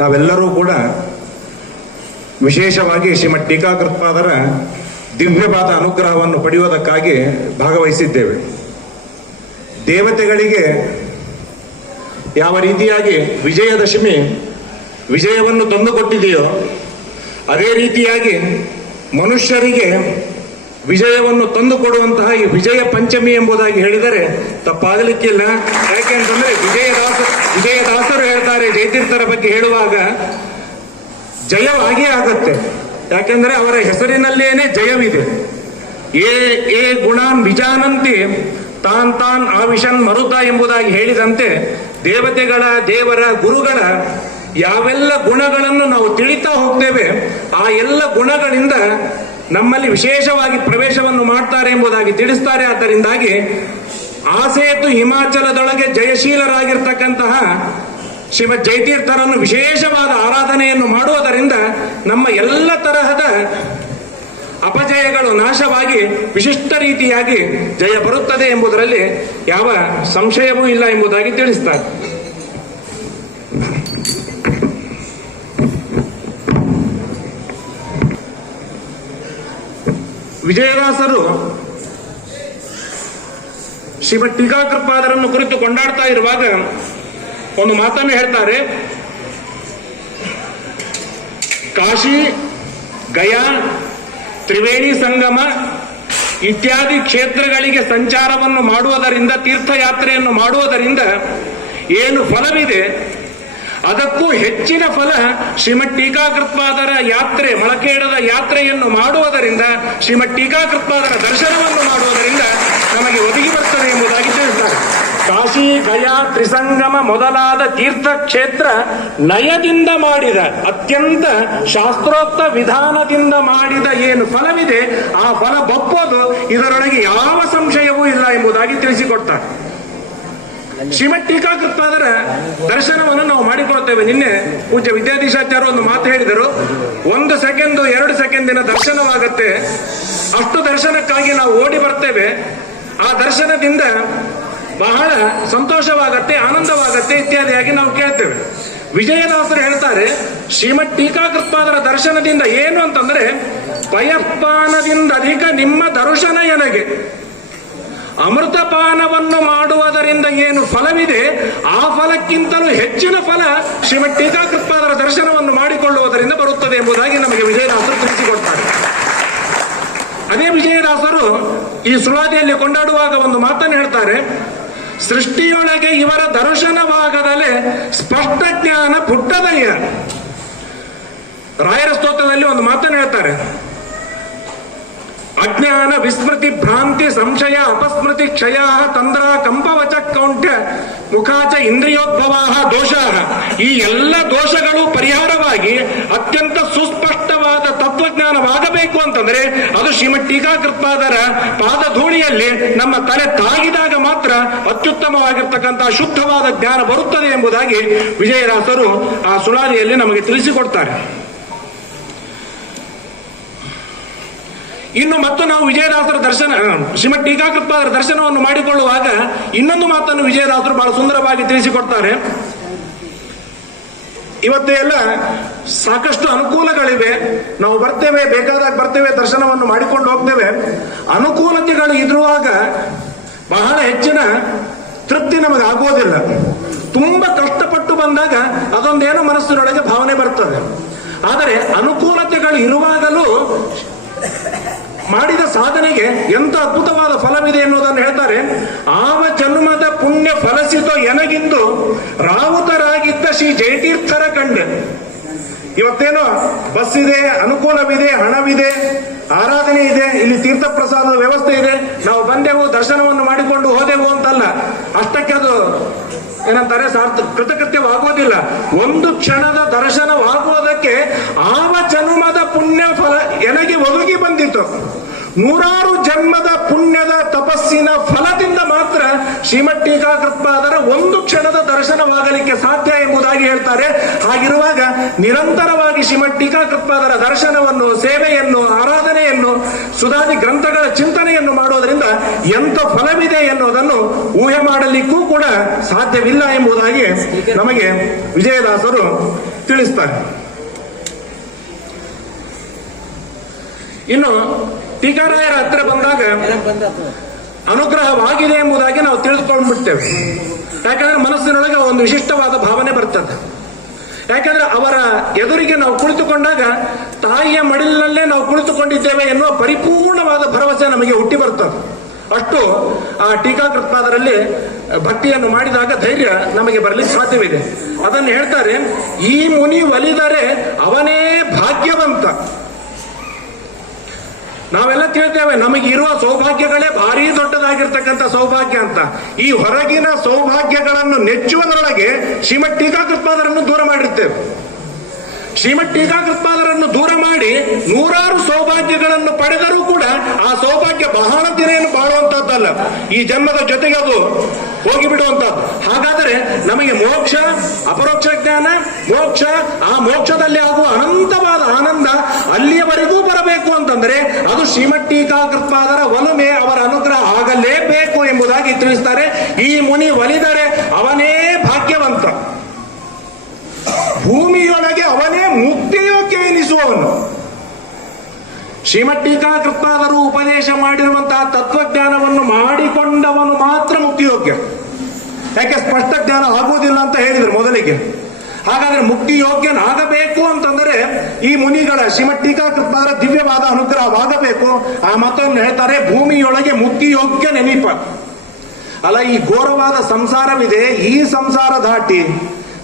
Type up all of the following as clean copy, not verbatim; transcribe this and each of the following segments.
ನಾವೆಲ್ಲರೂ ಕೂಡ ವಿಶೇಷವಾಗಿ ಶ್ರೀಮದ್ ಟೀಕಾಕೃತ್ಪಾದರ ದಿವ್ಯವಾದ ಅನುಗ್ರಹವನ್ನು ಪಡೆಯುವುದಕ್ಕಾಗಿ ಭಾಗವಹಿಸಿದ್ದೇವೆ. ದೇವತೆಗಳಿಗೆ ಯಾವ ರೀತಿಯಾಗಿ ವಿಜಯದಶಮಿ ವಿಜಯವನ್ನು ತಂದುಕೊಟ್ಟಿದೆಯೋ ಅದೇ ರೀತಿಯಾಗಿ ಮನುಷ್ಯರಿಗೆ ವಿಜಯವನ್ನು ತಂದುಕೊಡುವಂತಹ ಈ ವಿಜಯ ಪಂಚಮಿ ಎಂಬುದಾಗಿ ಹೇಳಿದರೆ ತಪ್ಪಾಗಲಿಕ್ಕಿಲ್ಲ. ಯಾಕೆ ಅಂತಂದ್ರೆ ವಿಜಯದಾಸರು ಹೇಳ್ತಾರೆ ಜಯತೀರ್ಥರ ಬಗ್ಗೆ ಹೇಳುವಾಗ, ಜಯವಾಗೇ ಆಗತ್ತೆ. ಯಾಕೆಂದ್ರೆ ಅವರ ಹೆಸರಿನಲ್ಲೇನೆ ಜಯವಿದೆ. ಏ ಗುಣಾನ್ ವಿಜಾನಂತಿ ತಾನ್ ಆವಿಷನ್ ಮರುತ ಎಂಬುದಾಗಿ ಹೇಳಿದಂತೆ ದೇವರ ಗುರುಗಳ ಯಾವೆಲ್ಲ ಗುಣಗಳನ್ನು ನಾವು ತಿಳಿತಾ ಹೋಗ್ತೇವೆ, ಆ ಎಲ್ಲ ಗುಣಗಳಿಂದ ನಮ್ಮಲ್ಲಿ ವಿಶೇಷವಾಗಿ ಪ್ರವೇಶವನ್ನು ಮಾಡ್ತಾರೆ ಎಂಬುದಾಗಿ ತಿಳಿಸ್ತಾರೆ. ಆದ್ದರಿಂದಾಗಿ ಆಸೇತು ಹಿಮಾಚಲದೊಳಗೆ ಜಯಶೀಲರಾಗಿರ್ತಕ್ಕಂತಹ ಶ್ರೀಮದ್ ಜಯತೀರ್ಥರನ್ನು ವಿಶೇಷವಾದ ಆರಾಧನೆಯನ್ನು ಮಾಡುವುದರಿಂದ ನಮ್ಮ ಎಲ್ಲ ತರಹದ ಅಪಜಯಗಳು ನಾಶವಾಗಿ ವಿಶಿಷ್ಟ ರೀತಿಯಾಗಿ ಜಯ ಬರುತ್ತದೆ ಎಂಬುದರಲ್ಲಿ ಯಾವ ಸಂಶಯವೂ ಇಲ್ಲ ಎಂಬುದಾಗಿ ತಿಳಿಸ್ತಾರೆ. ವಿಜಯದಾಸರು ಶ್ರೀಮದ್ ಟೀಕಾಕೃತ್ಪಾದರನ್ನು ಕುರಿತು ಕೊಂಡಾಡ್ತಾ ಇರುವಾಗ ಒಂದು ಮಾತನ್ನು ಹೇಳ್ತಾರೆ. ಕಾಶಿ, ಗಯಾ, ತ್ರಿವೇಣಿ ಸಂಗಮ ಇತ್ಯಾದಿ ಕ್ಷೇತ್ರಗಳಿಗೆ ಸಂಚಾರವನ್ನು ಮಾಡುವುದರಿಂದ, ತೀರ್ಥಯಾತ್ರೆಯನ್ನು ಮಾಡುವುದರಿಂದ ಏನು ಫಲವಿದೆ ಅದಕ್ಕೂ ಹೆಚ್ಚಿನ ಫಲ ಶ್ರೀಮದ್ ಟೀಕಾಕೃತ್ಪಾದರ ಯಾತ್ರೆ, ಮೊಳಕೇಡದ ಯಾತ್ರೆಯನ್ನು ಮಾಡುವುದರಿಂದ, ಶ್ರೀಮದ್ ಟೀಕಾಕೃತ್ಪಾದರ ದರ್ಶನವನ್ನು ಮಾಡುವುದರಿಂದ ನಮಗೆ ಒದಗಿ ಬರ್ತದೆ ಎಂಬುದಾಗಿ ತಿಳಿಸ್ತಾರೆ. ಕಾಶಿ, ಗಯಾ, ತ್ರಿಸಂಗಮ ಮೊದಲಾದ ತೀರ್ಥಕ್ಷೇತ್ರ ನಯದಿಂದ ಮಾಡಿದ, ಅತ್ಯಂತ ಶಾಸ್ತ್ರೋಕ್ತ ವಿಧಾನದಿಂದ ಮಾಡಿದ ಏನು ಫಲವಿದೆ ಆ ಫಲ ಬಪ್ಪೋದು ಇದರೊಳಗೆ ಯಾವ ಸಂಶಯವೂ ಇಲ್ಲ ಎಂಬುದಾಗಿ ತಿಳಿಸಿಕೊಡ್ತಾರೆ. ಶ್ರೀಮದ್ ಟೀಕಾಕೃತ್ಪಾದರ ದರ್ಶನವನ್ನು ನಾವು ಮಾಡಿಕೊಳ್ತೇವೆ. ನಿನ್ನೆ ಪೂಜ್ಯ ವಿದ್ಯಾಧೀಶಾಚಾರ್ಯ ಒಂದು ಮಾತು ಹೇಳಿದರು, 1 ಸೆಕೆಂಡ್ 2 ಸೆಕೆಂಡಿನ ದರ್ಶನವಾಗತ್ತೆ, ಅಷ್ಟು ದರ್ಶನಕ್ಕಾಗಿ ನಾವು ಓಡಿ ಬರ್ತೇವೆ. ಆ ದರ್ಶನದಿಂದ ಬಹಳ ಸಂತೋಷವಾಗತ್ತೆ, ಆನಂದವಾಗತ್ತೆ ಇತ್ಯಾದಿಯಾಗಿ ನಾವು ಕೇಳ್ತೇವೆ. ವಿಜಯದಾಸರು ಹೇಳ್ತಾರೆ, ಶ್ರೀಮದ್ ಟೀಕಾಕೃತ್ಪಾದರ ದರ್ಶನದಿಂದ ಏನು ಅಂತಂದ್ರೆ, ಪಯಪಾನದಿಂದ ಅಧಿಕ ನಿಮ್ಮ ದರ್ಶನ ಎನಗೆ. ಅಮೃತಪಾನವನ್ನು ಮಾಡುವುದರಿಂದ ಏನು ಫಲವಿದೆ ಆ ಫಲಕ್ಕಿಂತಲೂ ಹೆಚ್ಚಿನ ಫಲ ಶ್ರೀಮದ್ ಟೀಕಾಕೃತ್ಪಾದರ ದರ್ಶನವನ್ನು ಮಾಡಿಕೊಳ್ಳುವುದರಿಂದ ಬರುತ್ತದೆ ಎಂಬುದಾಗಿ ನಮಗೆ ವಿಜಯದಾಸರು ತಿಳಿಸಿಕೊಡ್ತಾರೆ. ಅದೇ ವಿಜಯದಾಸರು ಈ ಸುಳಾದಿಯಲ್ಲಿ ಕೊಂಡಾಡುವಾಗ ಒಂದು ಮಾತನ್ನು ಹೇಳ್ತಾರೆ, ಸೃಷ್ಟಿಯೊಳಗೆ ಇವರ ದರ್ಶನವಾಗದಲೇ ಸ್ಪಷ್ಟ ಜ್ಞಾನ ಪುಟ್ಟದಯ್ಯ. ರಾಯರ ಸ್ತೋತ್ರದಲ್ಲಿ ಒಂದು ಮಾತನ್ನು ಹೇಳ್ತಾರೆ, ಅಜ್ಞಾನ ವಿಸ್ಮೃತಿ ಭ್ರಾಂತಿ ಸಂಶಯ ಅಪಸ್ಮೃತಿ ಕ್ಷಯ ತಂದ್ರ ಕಂಪವಚ ಕೌಂಟ್ಯ ಮುಖಾಚ ಇಂದ್ರಿಯೋದ್ಭವ ದೋಷ. ಈ ಎಲ್ಲ ದೋಷಗಳು ಪರಿಹಾರವಾಗಿ ಅತ್ಯಂತ ಸುಸ್ಪಷ್ಟವಾದ ತತ್ವಜ್ಞಾನವಾಗಬೇಕು ಅಂತಂದ್ರೆ ಅದು ಶ್ರೀಮದ್ ಟೀಕಾಕೃತ್ಪಾದರ ಪಾದಧೂಳಿಯಲ್ಲಿ ನಮ್ಮ ತಲೆ ತಾಗಿದಾಗ ಮಾತ್ರ ಅತ್ಯುತ್ತಮವಾಗಿರ್ತಕ್ಕಂತಹ ಶುದ್ಧವಾದ ಜ್ಞಾನ ಬರುತ್ತದೆ ಎಂಬುದಾಗಿ ವಿಜಯದಾಸರು ಆ ಸುಳಾದಿಯಲ್ಲಿ ನಮಗೆ ತಿಳಿಸಿಕೊಡ್ತಾರೆ. ಇನ್ನು ಮತ್ತು ನಾವು ವಿಜಯದಾಸರ ದರ್ಶನ, ಶ್ರೀಮದ್ ಟೀಕಾಕೃತ್ಪಾದರ ದರ್ಶನವನ್ನು ಮಾಡಿಕೊಳ್ಳುವಾಗ ಇನ್ನೊಂದು ಮಾತನ್ನು ವಿಜಯದಾಸರು ಬಹಳ ಸುಂದರವಾಗಿ ತಿಳಿಸಿಕೊಡ್ತಾರೆ. ಇವತ್ತು ಎಲ್ಲ ಸಾಕಷ್ಟು ಅನುಕೂಲಗಳಿವೆ, ನಾವು ಬರ್ತೇವೆ, ಬೇಕಾದಾಗ ಬರ್ತೇವೆ, ದರ್ಶನವನ್ನು ಮಾಡಿಕೊಂಡು ಹೋಗ್ತೇವೆ. ಅನುಕೂಲತೆಗಳು ಇರುವಾಗ ಬಹಳ ಹೆಚ್ಚಿನ ತೃಪ್ತಿ ನಮಗೆ ಆಗೋದಿಲ್ಲ. ತುಂಬಾ ಕಷ್ಟಪಟ್ಟು ಬಂದಾಗ ಅದೊಂದೇನೋ ಮನಸ್ಸಿನೊಳಗೆ ಭಾವನೆ ಬರ್ತದೆ. ಆದರೆ ಅನುಕೂಲತೆಗಳು ಇರುವಾಗಲೂ ಮಾಡಿದ ಸಾಧನೆಗೆ ಎಂತ ಅದ್ಭುತವಾದ ಫಲವಿದೆ ಎನ್ನುವುದನ್ನು ಹೇಳ್ತಾರೆ. ಆವ ಜನ್ಮದ ಪುಣ್ಯ ಫಲಸಿತೋ ಎನಗಿಂದು ರಾವುತರಾಗಿದ್ದ ಶ್ರೀ ಜಯತೀರ್ಥರ ಕಂಡೆ. ಇವತ್ತೇನೋ ಬಸ್ ಇದೆ, ಅನುಕೂಲವಿದೆ, ಹಣವಿದೆ, ಆರಾಧನೆ ಇದೆ, ಇಲ್ಲಿ ತೀರ್ಥ ಪ್ರಸಾದದ ವ್ಯವಸ್ಥೆ ಇದೆ, ನಾವು ಬಂದೆವು, ದರ್ಶನವನ್ನು ಮಾಡಿಕೊಂಡು ಹೋದೆವು ಅಂತಲ್ಲ. ಅಷ್ಟಕ್ಕೆ ಅದು ಏನಂತಾರೆ ಕೃತಕೃತ್ಯವಾಗುವುದಿಲ್ಲ. ಒಂದು ಕ್ಷಣದ ದರ್ಶನವಾಗುವುದಕ್ಕೆ ಆವ ಜನ್ಮದ ಪುಣ್ಯ ಫಲ ಎನಗೆ ಒದಗಿ ಬಂದಿತ್ತು. 100 ಜನ್ಮದ ಪುಣ್ಯದ ತಪಸ್ಸಿನ ಫಲದಿಂದ ಮಾತ್ರ ಶ್ರೀಮದ್ ಟೀಕಾಕೃತ್ಪಾದರ ಒಂದು ಕ್ಷಣದ ದರ್ಶನವಾಗಲಿಕ್ಕೆ ಸಾಧ್ಯ ಎಂಬುದಾಗಿ ಹೇಳ್ತಾರೆ. ಹಾಗಿರುವಾಗ ನಿರಂತರವಾಗಿ ಶ್ರೀಮದ್ ಟೀಕಾಕೃತ್ಪಾದರ ದರ್ಶನವನ್ನು, ಸೇವೆಯನ್ನು, ಆರಾಧನೆಯನ್ನು, ಸುಧಾದಿ ಗ್ರಂಥಗಳ ಚಿಂತನೆಯನ್ನು ಮಾಡೋದರಿಂದ ಎಂಥ ಫಲವಿದೆ ಎನ್ನುವುದನ್ನು ಊಹೆ ಮಾಡಲಿಕ್ಕೂ ಕೂಡ ಸಾಧ್ಯವಿಲ್ಲ ಎಂಬುದಾಗಿ ನಮಗೆ ವಿಜಯದಾಸರು ತಿಳಿಸ್ತಾರೆ. ಇನ್ನು ಟೀಕಾರಾಯರ ಹತ್ರ ಬಂದಾಗ ಅನುಗ್ರಹವಾಗಿದೆ ಎಂಬುದಾಗಿ ನಾವು ತಿಳಿದುಕೊಂಡ್ಬಿಡ್ತೇವೆ. ಯಾಕಂದ್ರೆ ಮನಸ್ಸಿನೊಳಗೆ ಒಂದು ವಿಶಿಷ್ಟವಾದ ಭಾವನೆ ಬರ್ತದೆ. ಯಾಕಂದ್ರೆ ಅವರ ಎದುರಿಗೆ ನಾವು ಕುಳಿತುಕೊಂಡಾಗ ತಾಯಿಯ ಮಡಿಲಿನಲ್ಲೇ ನಾವು ಕುಳಿತುಕೊಂಡಿದ್ದೇವೆ ಎನ್ನುವ ಪರಿಪೂರ್ಣವಾದ ಭರವಸೆ ನಮಗೆ ಹುಟ್ಟಿ ಬರ್ತದೆ. ಅಷ್ಟು ಆ ಟೀಕಾಕೃತ್ಪಾದರಲ್ಲಿ ಭಕ್ತಿಯನ್ನು ಮಾಡಿದಾಗ ಧೈರ್ಯ ನಮಗೆ ಬರಲಿಕ್ಕೆ ಸಾಧ್ಯವಿದೆ. ಅದನ್ನು ಹೇಳ್ತಾರೆ, ಈ ಮುನಿ ಒಲಿದರೆ ಅವನೇ ಭಾಗ್ಯವಂತ. ನಾವೆಲ್ಲ ತಿಳ್ತೇವೆ ನಮಗೆ ಇರುವ ಸೌಭಾಗ್ಯಗಳೇ ಭಾರಿ ದೊಡ್ಡದಾಗಿರ್ತಕ್ಕಂಥ ಸೌಭಾಗ್ಯ ಅಂತ. ಈ ಹೊರಗಿನ ಸೌಭಾಗ್ಯಗಳನ್ನು ನೆಚ್ಚುವುದರೊಳಗೆ ಶ್ರೀಮದ್ ಟೀಕಾಕೃತ್ಪಾದರನ್ನು ದೂರ ಮಾಡಿರ್ತೇವೆ. ಶ್ರೀಮದ್ ಟೀಕಾಕೃತ್ಪಾದರನ್ನು ದೂರ ಮಾಡಿ ನೂರಾರು ಸೌಭಾಗ್ಯಗಳನ್ನು ಪಡೆದರೂ ಕೂಡ ಆ ಸೌಭಾಗ್ಯ ಬಹಳ ದಿನ ಏನು ಬಾಳುವಂತಹದ್ದಲ್ಲ, ಈ ಜನ್ಮದ ಜೊತೆಗೆ ಅದು ಹೋಗಿಬಿಡುವಂತಹದ್ದು. ಹಾಗಾದರೆ ನಮಗೆ ಮೋಕ್ಷ, ಅಪರೋಕ್ಷ ಜ್ಞಾನ, ಮೋಕ್ಷ, ಆ ಮೋಕ್ಷದಲ್ಲಿ ಆಗುವ ಅನಂತವಾದ ಆನಂದ ಅಲ್ಲಿಯವರೆಗೂ ಬರಬೇಕು ಅಂತಂದ್ರೆ ಅದು ಶ್ರೀಮದ್ ಟೀಕಾಕೃತ್ಪಾದರ ಒಲುಮೆ, ಅವರ ಅನುಗ್ರಹ ಆಗಲೇಬೇಕು ಎಂಬುದಾಗಿ ತಿಳಿಸ್ತಾರೆ. ಈ ಮುನಿ ಒಲಿದರೆ ಅವನೇ ಭಾಗ್ಯವಂತ, ಭೂಮಿಯೊಳಗೆ ಅವನೇ ಮುಕ್ತಿಯೋಗ್ಯ ಎನಿಸುವವನು. ಶ್ರೀಮದ್ ಟೀಕಾಕೃತ್ಪಾದರು ಉಪದೇಶ ಮಾಡಿರುವಂತಹ ತತ್ವಜ್ಞಾನವನ್ನು ಮಾಡಿಕೊಂಡವನು ಮಾತ್ರ ಮುಕ್ತಿಯೋಗ್ಯ. ಯಾಕೆ ಸ್ಪಷ್ಟ ಜ್ಞಾನ ಆಗುವುದಿಲ್ಲ ಅಂತ ಹೇಳಿದ್ರು ಮೊದಲಿಗೆ. ಹಾಗಾದ್ರೆ ಮುಕ್ತಿ ಯೋಗ್ಯನಾಗಬೇಕು ಅಂತಂದರೆ ಈ ಮುನಿಗಳ ಶ್ರೀಮದ್ ಟೀಕಾಕೃತ್ಪಾದರ ದಿವ್ಯವಾದ ಅನುಗ್ರಹವಾಗಬೇಕು. ಆ ಮಾತನ್ನು ಹೇಳ್ತಾರೆ, ಭೂಮಿಯೊಳಗೆ ಮುಕ್ತಿ ಯೋಗ್ಯ ನೆನಪ. ಅಲ್ಲ, ಈ ಘೋರವಾದ ಸಂಸಾರವಿದೆ, ಈ ಸಂಸಾರ ದಾಟಿ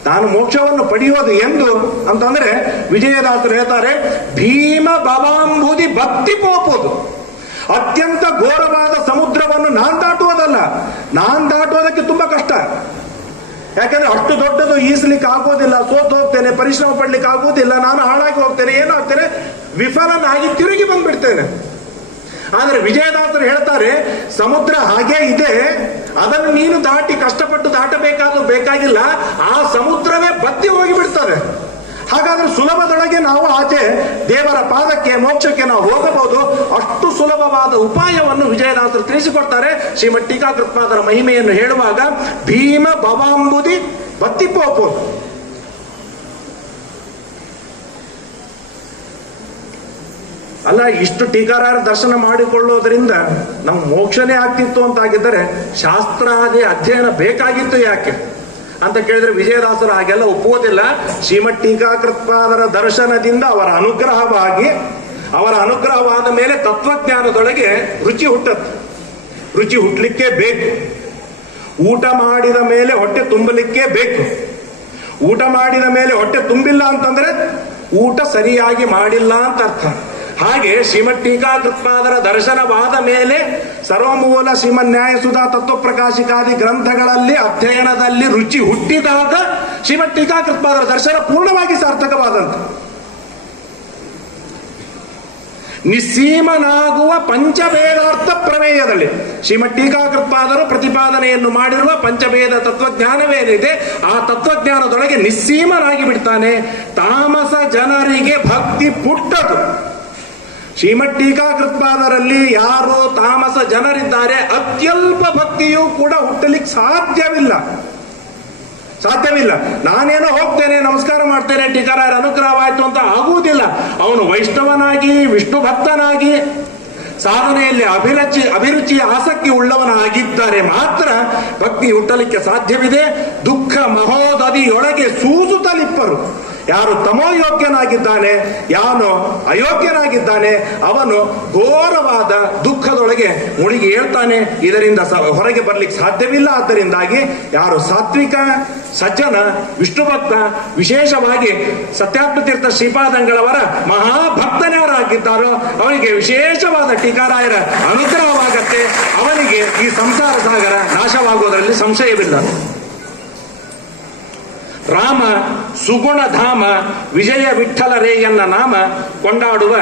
ನಾನು ಮೋಕ್ಷವನ್ನು ಪಡೆಯೋದು ಎಂದು ಅಂತಂದ್ರೆ ವಿಜಯದಾಸರು ಹೇಳ್ತಾರೆ, ಭೀಮ ಭವಾಂಬುದಿ ಭಕ್ತಿ ಪೋಪೋದು. ಅತ್ಯಂತ ಘೋರವಾದ ಸಮುದ್ರವನ್ನು ನಾನ್ ದಾಟುವುದಲ್ಲ, ನಾನ್ ದಾಟುವುದಕ್ಕೆ ತುಂಬಾ ಕಷ್ಟ. ಯಾಕಂದ್ರೆ ಅಷ್ಟು ದೊಡ್ಡದು ಈಸಲಿಕ್ಕೆ ಆಗೋದಿಲ್ಲ, ಸೋತು ಹೋಗ್ತೇನೆ, ಪರಿಶ್ರಮ ಪಡ್ಲಿಕ್ಕೆ ಆಗೋದಿಲ್ಲ, ನಾನು ಹಾಳಾಗಿ ಹೋಗ್ತೇನೆ, ಏನಾಗ್ತೇನೆ, ವಿಫಲನಾಗಿ ತಿರುಗಿ ಬಂದ್ಬಿಡ್ತೇನೆ. ಆದ್ರೆ ವಿಜಯದಾಸರು ಹೇಳ್ತಾರೆ, ಸಮುದ್ರ ಹಾಗೇ ಇದೆ, ಅದನ್ನು ನೀನು ದಾಟಿ ಕಷ್ಟಪಟ್ಟು ಬೇಕಾಗಿಲ್ಲ, ಆ ಸಮುದ್ರವೇ ಬತ್ತಿ ಹೋಗಿಬಿಡ್ತದೆ. ಹಾಗಾದ್ರೆ ಸುಲಭದೊಳಗೆ ನಾವು ಆಚೆ ದೇವರ ಪಾದಕ್ಕೆ, ಮೋಕ್ಷಕ್ಕೆ ನಾವು ಹೋಗಬಹುದು. ಅಷ್ಟು ಸುಲಭವಾದ ಉಪಾಯವನ್ನು ವಿಜಯದಾಸರು ತಿಳಿಸಿಕೊಡ್ತಾರೆ. ಶ್ರೀಮದ್ ಟೀಕಾಕೃತ್ಪಾದರ ಮಹಿಮೆಯನ್ನು ಹೇಳುವಾಗ ಭೀಮ ಭವಾಂಬುದಿ ಬತ್ತಿಪೋಪೋದು. ಅಲ್ಲ, ಇಷ್ಟು ಟೀಕಾರಾರ ದರ್ಶನ ಮಾಡಿಕೊಳ್ಳೋದ್ರಿಂದ ನಾವು ಮೋಕ್ಷನೇ ಆಗ್ತಿತ್ತು ಅಂತಾಗಿದ್ದರೆ ಶಾಸ್ತ್ರಾದಿ ಅಧ್ಯಯನ ಬೇಕಾಗಿತ್ತು ಯಾಕೆ ಅಂತ ಕೇಳಿದ್ರೆ ವಿಜಯದಾಸರು ಹಾಗೆಲ್ಲ ಒಪ್ಪುವುದಿಲ್ಲ. ಶ್ರೀಮದ್ ಟೀಕಾಕೃತ್ಪಾದರ ದರ್ಶನದಿಂದ ಅವರ ಅನುಗ್ರಹವಾಗಿ, ಅವರ ಅನುಗ್ರಹವಾದ ಮೇಲೆ ತತ್ವಜ್ಞಾನದೊಳಗೆ ರುಚಿ ಹುಟ್ಟುತ್ತೆ. ರುಚಿ ಹುಟ್ಟಲಿಕ್ಕೆ ಬೇಕು. ಊಟ ಮಾಡಿದ ಮೇಲೆ ಹೊಟ್ಟೆ ತುಂಬಲಿಕ್ಕೆ ಬೇಕು. ಊಟ ಮಾಡಿದ ಮೇಲೆ ಹೊಟ್ಟೆ ತುಂಬಿಲ್ಲ ಅಂತಂದ್ರೆ ಊಟ ಸರಿಯಾಗಿ ಮಾಡಿಲ್ಲ ಅಂತ ಅರ್ಥ. ಹಾಗೆ ಶ್ರೀಮದ್ ಟೀಕಾಕೃತ್ಪಾದರ ದರ್ಶನವಾದ ಮೇಲೆ ಸರ್ವಮೂಲ ಶ್ರೀಮನ್ ನ್ಯಾಯಸುಧಾ ತತ್ವಪ್ರಕಾಶಿಕಾದಿ ಗ್ರಂಥಗಳಲ್ಲಿ ಅಧ್ಯಯನದಲ್ಲಿ ರುಚಿ ಹುಟ್ಟಿದಾಗ ಶ್ರೀಮದ್ ಟೀಕಾಕೃತ್ಪಾದರ ದರ್ಶನ ಪೂರ್ಣವಾಗಿ ಸಾರ್ಥಕವಾದಂತ. ನಿಸ್ಸೀಮನಾಗುವ ಪಂಚಭೇದಾರ್ಥ ಪ್ರಮೇಯದಲ್ಲಿ ಶ್ರೀಮದ್ ಟೀಕಾಕೃತ್ಪಾದರು ಪ್ರತಿಪಾದನೆಯನ್ನು ಮಾಡಿರುವ ಪಂಚಭೇದ ತತ್ವಜ್ಞಾನವೇನಿದೆ ಆ ತತ್ವಜ್ಞಾನದೊಳಗೆ ನಿಸ್ಸೀಮನಾಗಿ ಬಿಡ್ತಾನೆ. ತಾಮಸ ಜನರಿಗೆ ಭಕ್ತಿ ಪುಟ್ಟದು. ಶ್ರೀಮದ್ ಟೀಕಾಕೃತ್ಪಾದರಲ್ಲಿ ಯಾರು ತಾಮಸ ಜನರಿದ್ದಾರೆ, ಅತ್ಯಲ್ಪ ಭಕ್ತಿಯೂ ಕೂಡ ಹುಟ್ಟಲಿಕ್ಕೆ ಸಾಧ್ಯವಿಲ್ಲ. ನಾನೇನೋ ಹೋಗ್ತೇನೆ, ನಮಸ್ಕಾರ ಮಾಡ್ತೇನೆ, ಟೀಕಾರಾಯರ ಅನುಗ್ರಹವಾಯ್ತು ಅಂತ ಆಗುವುದಿಲ್ಲ. ಅವನು ವೈಷ್ಣವನಾಗಿ, ವಿಷ್ಣು ಭಕ್ತನಾಗಿ, ಸಾಧನೆಯಲ್ಲಿ ಅಭಿರುಚಿ ಆಸಕ್ತಿ ಉಳ್ಳವನಾಗಿದ್ದರೆ ಮಾತ್ರ ಭಕ್ತಿ ಹುಟ್ಟಲಿಕ್ಕೆ ಸಾಧ್ಯವಿದೆ. ದುಃಖ ಮಹೋದದಿಯೊಳಗೆ ಸೂಸುತ್ತಲಿಪ್ಪರು. ಯಾರು ತಮೋಯೋಗ್ಯನಾಗಿದ್ದಾನೆ, ಯಾನು ಅಯೋಗ್ಯನಾಗಿದ್ದಾನೆ, ಅವನು ಘೋರವಾದ ದುಃಖದೊಳಗೆ ಮುಳುಗಿ ಹೇಳ್ತಾನೆ. ಇದರಿಂದ ಹೊರಗೆ ಬರ್ಲಿಕ್ಕೆ ಸಾಧ್ಯವಿಲ್ಲ. ಆದ್ದರಿಂದಾಗಿ ಯಾರು ಸಾತ್ವಿಕ, ಸಜ್ಜನ, ವಿಷ್ಣು ಭಕ್ತ, ವಿಶೇಷವಾಗಿ ಸತ್ಯಾತ್ಮತೀರ್ಥ ಶ್ರೀಪಾದಂಗಳವರ ಮಹಾಭಕ್ತನವರಾಗಿದ್ದಾರೋ ಅವನಿಗೆ ವಿಶೇಷವಾದ ಟೀಕಾರಾಯರ ಅನುಗ್ರಹವಾಗತ್ತೆ. ಅವನಿಗೆ ಈ ಸಂಸಾರ ಸಾಗರ ನಾಶವಾಗುವುದರಲ್ಲಿ ಸಂಶಯವಿಲ್ಲ. ರಾಮ ಸುಗುಣಧಾಮ ವಿಜಯ ವಿಠ್ಠಲರೇಯನ್ನ ನಾಮ ಕೊಂಡಾಡುವ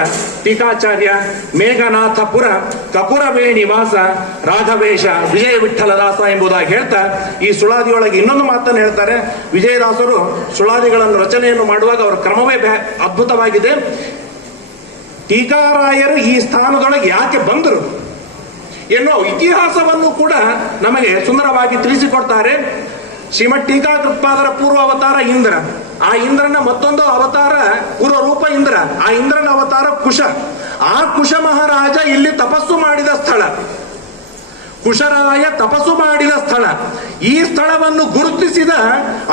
ಟೀಕಾಚಾರ್ಯ ಮೇಘನಾಥಪುರ ಕಪುರವೇಣಿ ವಾಸ ರಾಘವೇಶ ವಿಜಯ ವಿಠ್ಠಲದಾಸ ಎಂಬುದಾಗಿ ಹೇಳ್ತಾ ಈ ಸುಳಾದಿಯೊಳಗೆ ಇನ್ನೊಂದು ಮಾತನ್ನು ಹೇಳ್ತಾರೆ. ವಿಜಯದಾಸರು ಸುಳಾದಿಗಳನ್ನು ರಚನೆಯನ್ನು ಮಾಡುವಾಗ ಅವರ ಕ್ರಮವೇ ಅದ್ಭುತವಾಗಿದೆ. ಟೀಕಾರಾಯರು ಈ ಸ್ಥಾನದೊಳಗೆ ಯಾಕೆ ಬಂದರು ಎನ್ನುವ ಇತಿಹಾಸವನ್ನು ಕೂಡ ನಮಗೆ ಸುಂದರವಾಗಿ ತಿಳಿಸಿಕೊಡ್ತಾರೆ. ಶ್ರೀಮದ್ ಟೀಕಾಕೃತ್ಪಾದರ ಪೂರ್ವ ಅವತಾರ ಇಂದ್ರ, ಆ ಇಂದ್ರನ ಮತ್ತೊಂದು ಅವತಾರ ಪೂರ್ವ ರೂಪ ಇಂದ್ರ, ಆ ಇಂದ್ರನ ಅವತಾರ ಕುಶ. ಆ ಕುಶ ಮಹಾರಾಜ ಇಲ್ಲಿ ತಪಸ್ಸು ಮಾಡಿದ ಸ್ಥಳ, ಕುಶರಾಯ ತಪಸ್ಸು ಮಾಡಿದ ಸ್ಥಳ. ಈ ಸ್ಥಳವನ್ನು ಗುರುತಿಸಿದ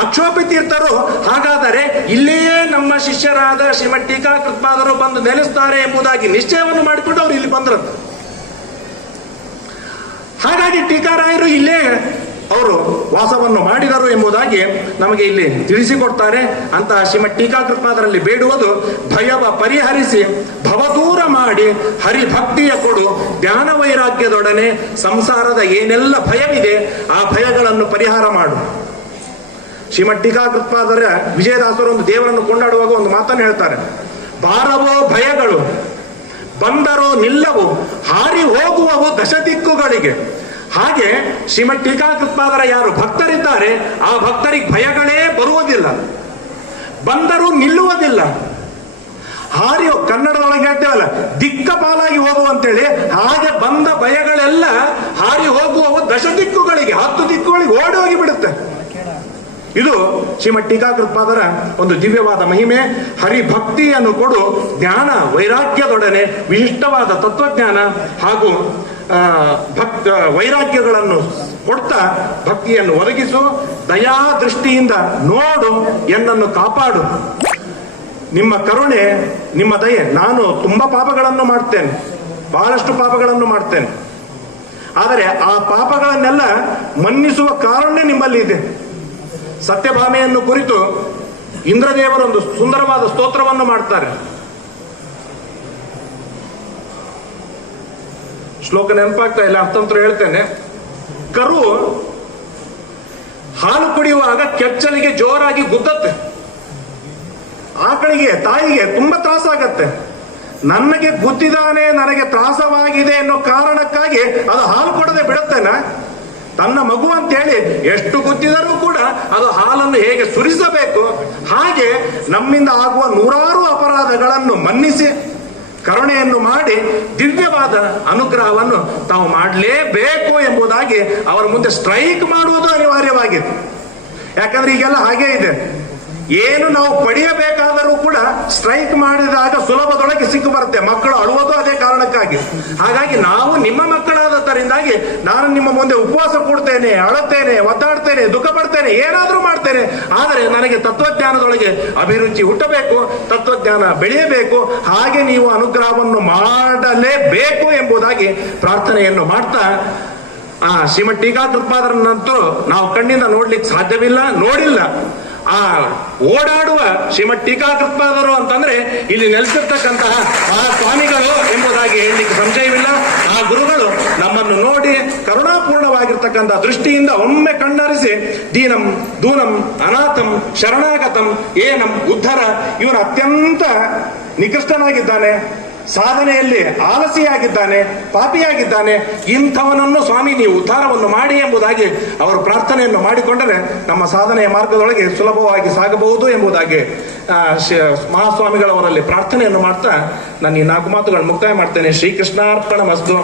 ಅಕ್ಷೋಪಿ ತೀರ್ಥರು ಹಾಗಾದರೆ ಇಲ್ಲಿಯೇ ನಮ್ಮ ಶಿಷ್ಯರಾದ ಶ್ರೀಮದ್ ಟೀಕಾಕೃತ್ಪಾದರು ಬಂದು ನೆಲೆಸ್ತಾರೆ ಎಂಬುದಾಗಿ ನಿಶ್ಚಯವನ್ನು ಮಾಡಿಕೊಂಡು ಅವರು ಇಲ್ಲಿ ಬಂದ್ರಂತೆ. ಹಾಗಾಗಿ ಟೀಕಾರಾಯರು ಇಲ್ಲೇ ಅವರು ವಾಸವನ್ನು ಮಾಡಿದರು ಎಂಬುದಾಗಿ ನಮಗೆ ಇಲ್ಲಿ ತಿಳಿಸಿಕೊಡ್ತಾರೆ. ಅಂತಹ ಶ್ರೀಮದ್ ಟೀಕಾಕೃತ್ಪಾದರಲ್ಲಿ ಬೇಡುವುದು ಭಯವ ಪರಿಹರಿಸಿ ಭವದೂರ ಮಾಡಿ ಹರಿಭಕ್ತಿಯ ಕೊಡು ಜ್ಞಾನ ವೈರಾಗ್ಯದೊಡನೆ ಸಂಸಾರದ ಏನೆಲ್ಲ ಭಯವಿದೆ ಆ ಭಯಗಳನ್ನು ಪರಿಹಾರ ಮಾಡು. ಶ್ರೀಮದ್ ಟೀಕಾಕೃತ್ಪಾದರ ವಿಜಯದಾಸರು ಒಂದು ದೇವರನ್ನು ಕೊಂಡಾಡುವಾಗ ಒಂದು ಮಾತನ್ನು ಹೇಳ್ತಾರೆ, ಬಾರವೋ ಭಯಗಳು ಬಂದರೋ ನಿಲ್ಲವು ಹಾರಿ ಹೋಗುವವು ದಶ ದಿಕ್ಕುಗಳಿಗೆ. ಹಾಗೆ ಶ್ರೀಮದ್ ಟೀಕಾಕೃತ್ಪಾದರ ಯಾರು ಭಕ್ತರಿದ್ದಾರೆ ಆ ಭಕ್ತರಿಗೆ ಭಯಗಳೇ ಬರುವುದಿಲ್ಲ, ಬಂದರೂ ನಿಲ್ಲುವುದಿಲ್ಲ. ಹಾರಿ ಕನ್ನಡದೊಳಗೆ ಹೇಳ್ತೇವಲ್ಲ ದಿಕ್ಕ ಪಾಲಾಗಿ ಹೋಗುವಂತೇಳಿ, ಹಾಗೆ ಬಂದ ಭಯಗಳೆಲ್ಲ ಹಾರಿ ಹೋಗುವವು ದಶ ದಿಕ್ಕುಗಳಿಗೆ, 10 ದಿಕ್ಕುಗಳಿಗೆ ಓಡಿ ಹೋಗಿ ಬಿಡುತ್ತೆ. ಇದು ಶ್ರೀಮದ್ ಟೀಕಾಕೃತ್ಪಾದರ ಒಂದು ದಿವ್ಯವಾದ ಮಹಿಮೆ. ಹರಿಭಕ್ತಿಯನ್ನು ಕೊಡು ಜ್ಞಾನ ವೈರಾಗ್ಯದೊಡನೆ ವಿಶಿಷ್ಟವಾದ ತತ್ವಜ್ಞಾನ ಹಾಗೂ ವೈರಾಗ್ಯಗಳನ್ನು ಕೊಡ್ತಾ ಭಕ್ತಿಯನ್ನು ಒದಗಿಸು, ದಯಾ ದೃಷ್ಟಿಯಿಂದ ನೋಡು, ಎನ್ನನ್ನು ಕಾಪಾಡು. ನಿಮ್ಮ ಕರುಣೆ ನಿಮ್ಮ ದಯೆ. ನಾನು ತುಂಬಾ ಪಾಪಗಳನ್ನು ಮಾಡ್ತೇನೆ, ಬಹಳಷ್ಟು ಪಾಪಗಳನ್ನು ಮಾಡ್ತೇನೆ, ಆದರೆ ಆ ಪಾಪಗಳನ್ನೆಲ್ಲ ಮನ್ನಿಸುವ ಕಾರುಣ್ಯ ನಿಮ್ಮಲ್ಲಿ ಇದೆ. ಸತ್ಯಭಾಮೆಯನ್ನು ಕುರಿತು ಇಂದ್ರದೇವರೊಂದು ಸುಂದರವಾದ ಸ್ತೋತ್ರವನ್ನು ಮಾಡ್ತಾರೆ. ಶ್ಲೋಕ ನೆನಪಾಗ್ತಾ ಇಲ್ಲ, ಅರ್ಥಂತರ ಹೇಳ್ತೇನೆ. ಕರು ಹಾಲು ಕುಡಿಯುವಾಗ ಕೆಚ್ಚಲಿಗೆ ಜೋರಾಗಿ ಗುದ್ದತ್ತೆ, ಆಕಳಿಗೆ ತಾಯಿಗೆ ತುಂಬಾ ತ್ರಾಸಾಗತ್ತೆ. ನನಗೆ ಗುದ್ದಿದಾನೆ, ನನಗೆ ತ್ರಾಸವಾಗಿದೆ ಅನ್ನೋ ಕಾರಣಕ್ಕಾಗಿ ಅದು ಹಾಲು ಕೊಡದೆ ಬಿಡುತ್ತೇನಾ? ತನ್ನ ಮಗು ಅಂತೇಳಿ ಎಷ್ಟು ಗುದ್ದಿದರೂ ಕೂಡ ಅದು ಹಾಲನ್ನು ಹೇಗೆ ಸುರಿಸಬೇಕು ಹಾಗೆ ನಮ್ಮಿಂದ ಆಗುವ ನೂರಾರು ಅಪರಾಧಗಳನ್ನು ಮನ್ನಿಸಿ ಕರುಣೆಯನ್ನು ಮಾಡಿ ದಿವ್ಯವಾದ ಅನುಗ್ರಹವನ್ನು ತಾವು ಮಾಡಲೇಬೇಕು ಎಂಬುದಾಗಿ ಅವರ ಮುಂದೆ ಸ್ಟ್ರೈಕ್ ಮಾಡುವುದು ಅನಿವಾರ್ಯವಾಗಿದೆ. ಯಾಕಂದ್ರೆ ಈಗೆಲ್ಲ ಹಾಗೇ ಇದೆ, ಏನು ನಾವು ಪಡೆಯಬೇಕಾದರೂ ಕೂಡ ಸ್ಟ್ರೈಕ್ ಮಾಡಿದಾಗ ಸುಲಭದೊಳಗೆ ಸಿಕ್ಕು ಬರುತ್ತೆ. ಮಕ್ಕಳು ಅಳುವುದು ಅದೇ ಕಾರಣಕ್ಕಾಗಿ. ಹಾಗಾಗಿ ನಾವು ನಿಮ್ಮ ಮಕ್ಕಳಾದದ್ದರಿಂದಾಗಿ ನಾನು ನಿಮ್ಮ ಮುಂದೆ ಉಪವಾಸ ಕೊಡ್ತೇನೆ, ಅಳುತ್ತೇನೆ, ಒದ್ದಾಡ್ತೇನೆ, ದುಃಖ ಪಡ್ತೇನೆ, ಏನಾದ್ರೂ ಮಾಡ್ತೇನೆ, ಆದರೆ ನನಗೆ ತತ್ವಜ್ಞಾನದೊಳಗೆ ಅಭಿರುಚಿ ಹುಟ್ಟಬೇಕು, ತತ್ವಜ್ಞಾನ ಬೆಳೆಯಬೇಕು, ಹಾಗೆ ನೀವು ಅನುಗ್ರಹವನ್ನು ಮಾಡಲೇಬೇಕು ಎಂಬುದಾಗಿ ಪ್ರಾರ್ಥನೆಯನ್ನು ಮಾಡ್ತಾ ಶ್ರೀಮದ್ ಟೀಕಾಕೃತ್ಪಾದರನ್ನಂತೂ ನಾವು ಕಣ್ಣಿಂದ ನೋಡ್ಲಿಕ್ಕೆ ಸಾಧ್ಯವಿಲ್ಲ, ನೋಡಿಲ್ಲ. ಆ ಓಡಾಡುವ ಶ್ರೀಮದ್ ಟೀಕಾಕೃತ್ಪಾದರು ಅಂತಂದ್ರೆ ಇಲ್ಲಿ ನೆಲೆಸಿರ್ತಕ್ಕಂತಹ ಆ ಸ್ವಾಮಿಗಳು ಎಂಬುದಾಗಿ ಹೇಳಲಿಕ್ಕೆ ಸಂಶಯವಿಲ್ಲ. ಆ ಗುರುಗಳು ನಮ್ಮನ್ನು ನೋಡಿ ಕರುಣಾಪೂರ್ಣವಾಗಿರ್ತಕ್ಕಂಥ ದೃಷ್ಟಿಯಿಂದ ಒಮ್ಮೆ ಕಣ್ಣರಿಸಿ ದೀನಂ ದೂನಂ ಅನಾಥಂ ಶರಣಾಗತಂ ಏನಂ ಉದ್ಧರ, ಇವನು ಅತ್ಯಂತ ನಿಕೃಷ್ಟನಾಗಿದ್ದಾನೆ, ಸಾಧನೆಯಲ್ಲಿ ಆಲಸಿಯಾಗಿದ್ದಾನೆ, ಪಾಪಿಯಾಗಿದ್ದಾನೆ, ಇಂಥವನನ್ನು ಸ್ವಾಮಿ ನೀವು ಉದ್ಧಾರವನ್ನು ಮಾಡಿ ಎಂಬುದಾಗಿ ಅವರು ಪ್ರಾರ್ಥನೆಯನ್ನು ಮಾಡಿಕೊಂಡರೆ ನಮ್ಮ ಸಾಧನೆಯ ಮಾರ್ಗದೊಳಗೆ ಸುಲಭವಾಗಿ ಸಾಗಬಹುದು ಎಂಬುದಾಗಿ ಮಹಾಸ್ವಾಮಿಗಳವರಲ್ಲಿ ಪ್ರಾರ್ಥನೆಯನ್ನು ಮಾಡ್ತಾ ನಾನು ಈ 4 ಮಾತುಗಳನ್ನು ಮುಕ್ತಾಯ ಮಾಡ್ತೇನೆ. ಶ್ರೀಕೃಷ್ಣಾರ್ಪಣಮಸ್ತು.